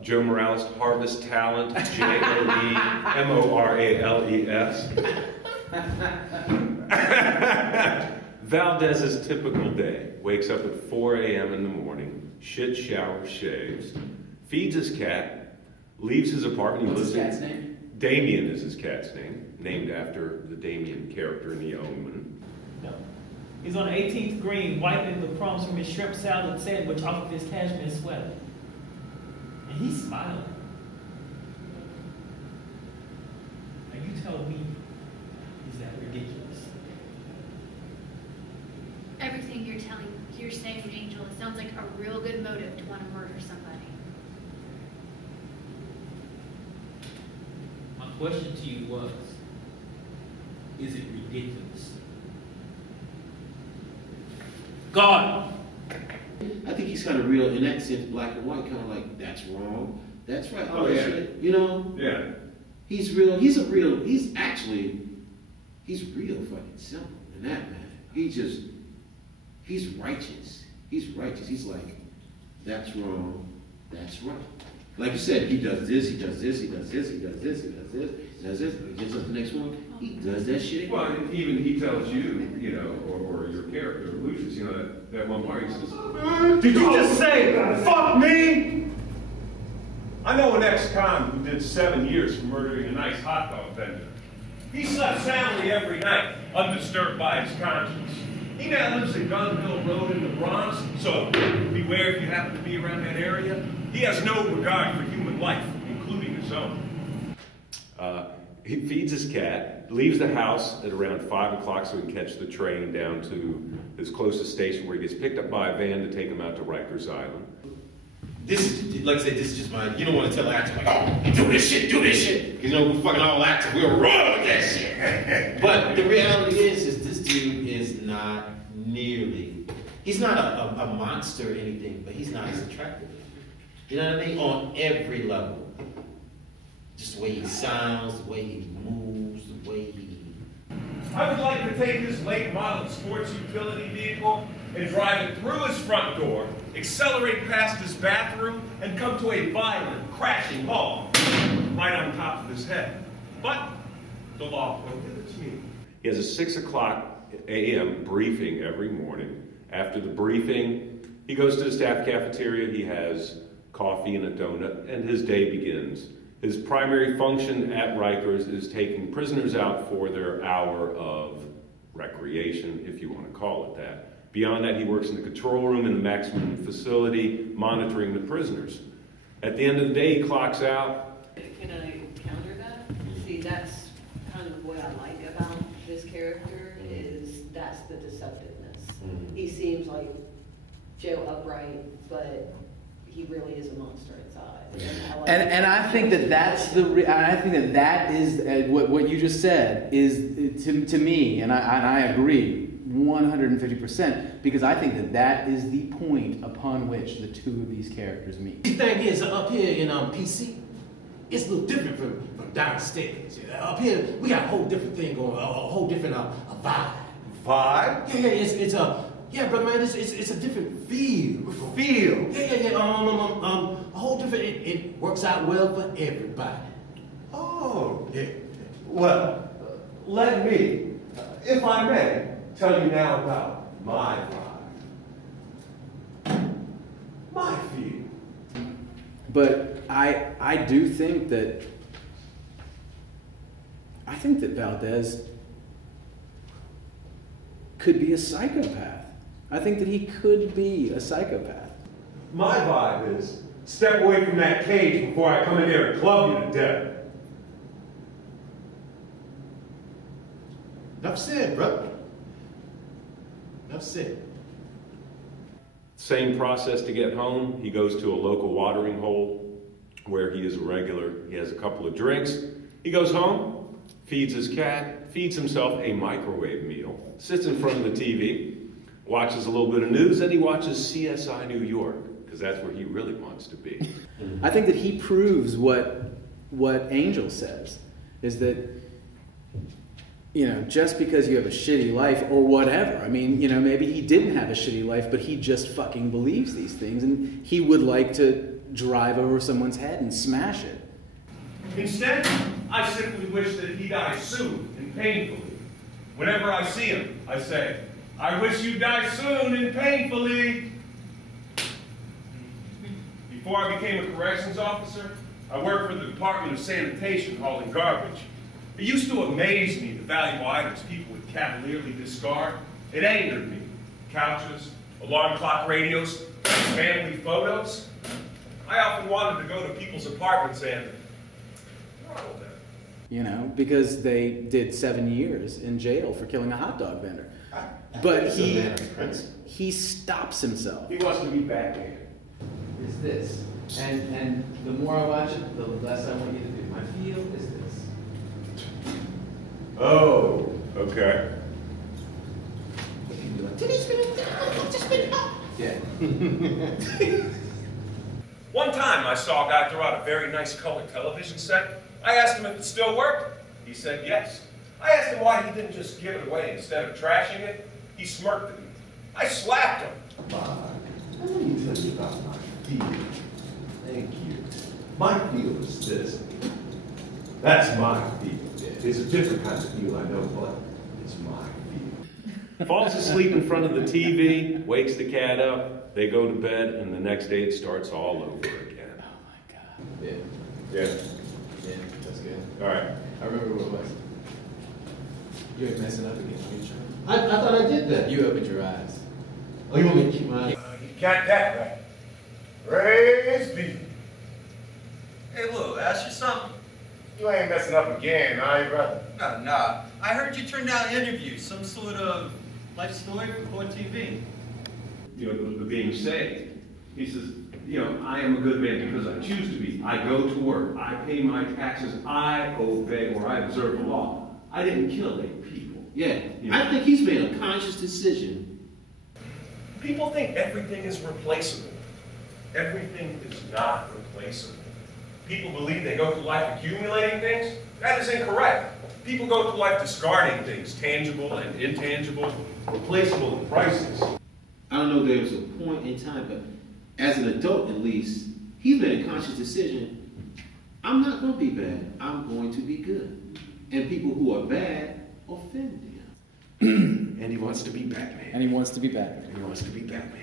Joe Morales, Harvest Talent, Joemorales. Valdez's typical day. Wakes up at 4 a.m. in the morning, shit, showers, shaves, feeds his cat, leaves his apartment. What's his cat's name? Damien is his cat's name, named after the Damien character in The Omen. No. He's on the 18th green, wiping the crumbs from his shrimp salad sandwich off of his cashmere sweater. And he's smiling. Now you tell me, is that ridiculous? Everything you're saying, Angel, it sounds like a real good motive to want to murder somebody. My question to you was, is it ridiculous? God! I think he's kind of real in that sense, black and white, kind of like, that's wrong, that's right, Oh, yeah. shit, you know? Yeah. He's real, he's real fucking simple in that, man. He's righteous. He's righteous. He's like, that's wrong, that's right. Like you said, he does this, he does this, he does this, he does this, he does this, he does this, he gets up the next one, he does that shit. Well, and even he tells you, you know, or your character, Lucius, you know, that one part, he says, "Did you just say, fuck me?" I know an ex-con who did 7 years for murdering a nice hot dog vendor. He slept soundly every night, undisturbed by his conscience. He now lives at Gun Hill Road in the Bronx, so beware if you happen to be around that area. He has no regard for human life, including his own. He feeds his cat, leaves the house at around 5 o'clock so he can catch the train down to his closest station where he gets picked up by a van to take him out to Rikers Island. This is, like I said, this is just my, you don't want to tell an actor, like, oh, do this shit. You know, we fucking all actors, we'll run with that shit. But the reality is this dude is not nearly, he's not a monster or anything, but he's not as attractive. You know what I mean? On every level. Just the way he sounds, the way he moves, the way he... I would like to take this late model sports utility vehicle and drive it through his front door, accelerate past his bathroom, and come to a violent, crashing halt right on top of his head. But the law prohibits me. He has a 6 o'clock a.m. briefing every morning. After the briefing, he goes to the staff cafeteria, he has coffee and a donut, and his day begins. His primary function at Rikers is taking prisoners out for their hour of recreation, if you want to call it that. Beyond that, he works in the control room in the maximum facility, monitoring the prisoners. At the end of the day, he clocks out. Can I counter that? See, that's kind of what I like about this character, is that's the deceptiveness. He seems like Joe upright, but he really is a monster inside. And I think that is what you just said is to me, and I agree 150%, because I think that is the point upon which the two of these characters meet. The thing is, up here in PC, it's a little different from downstairs. Up here, we got a whole different thing going, a whole different vibe. Vibe? Yeah, it's a. Yeah, but man, it's a different feel. Feel? Yeah. A whole different. It works out well for everybody. Oh. Yeah. Well, let me, if I may, tell you now about my vibe. My feel. But I do think that Valdez could be a psychopath. I think that he could be a psychopath. My vibe is, step away from that cage before I come in here and club you to death. Enough said, brother. Enough said. Same process to get home. He goes to a local watering hole where he is a regular. He has a couple of drinks. He goes home, feeds his cat, feeds himself a microwave meal, sits in front of the TV, watches a little bit of news, and he watches CSI New York, because that's where he really wants to be. I think that he proves what Angel says, is that, you know, just because you have a shitty life or whatever, I mean, you know, maybe he didn't have a shitty life, but he just fucking believes these things, and he would like to drive over someone's head and smash it. Instead, I simply wish that he died soon and painfully. Whenever I see him, I say, I wish you die soon and painfully. Before I became a corrections officer, I worked for the Department of Sanitation hauling garbage. It used to amaze me the valuable items people would cavalierly discard. It angered me. Couches, alarm clock radios, family photos. I often wanted to go to people's apartments and throttle them. You know, because they did 7 years in jail for killing a hot dog vendor. But he stops himself. He wants to be Batman. Is this. And the more I watch it, the less I want you to do. My feel is this. Oh, okay. Yeah. One time I saw a guy throw out a very nice color television set. I asked him if it still worked. He said yes. I asked him why he didn't just give it away instead of trashing it. He smirked at me. I slapped him. Let me tell you about my feel. Thank you. My feel is this. That's my feel. It's a different kind of feel, I know, but it's my feel. Falls asleep in front of the TV, wakes the cat up, they go to bed, and the next day it starts all over again. Oh my God. Yeah. Yeah. Yeah, that's good. All right. I remember what it was. You ain't messing up again, are you, I thought I did that. You opened your eyes. Oh, you want me to keep my eyes? You got that right. Praise be. Hey, Lou, ask you something. You ain't messing up again, are you, brother? Nah. I heard you turned down an interview, some sort of life story for Court TV. You know, the being saved. He says, you know, I am a good man because I choose to be. I go to work. I pay my taxes. I obey or I observe the law. I didn't kill 8 people. Yeah. You know? I think he's made a conscious decision. People think everything is replaceable. Everything is not replaceable. People believe they go through life accumulating things. That is incorrect. People go through life discarding things, tangible and intangible, replaceable and priceless. I don't know if there was a point in time, but as an adult at least, he's made a conscious decision. I'm not going to be bad. I'm going to be good. And people who are bad offend him. And he wants to be Batman. And he wants to be Batman. And he wants to be Batman.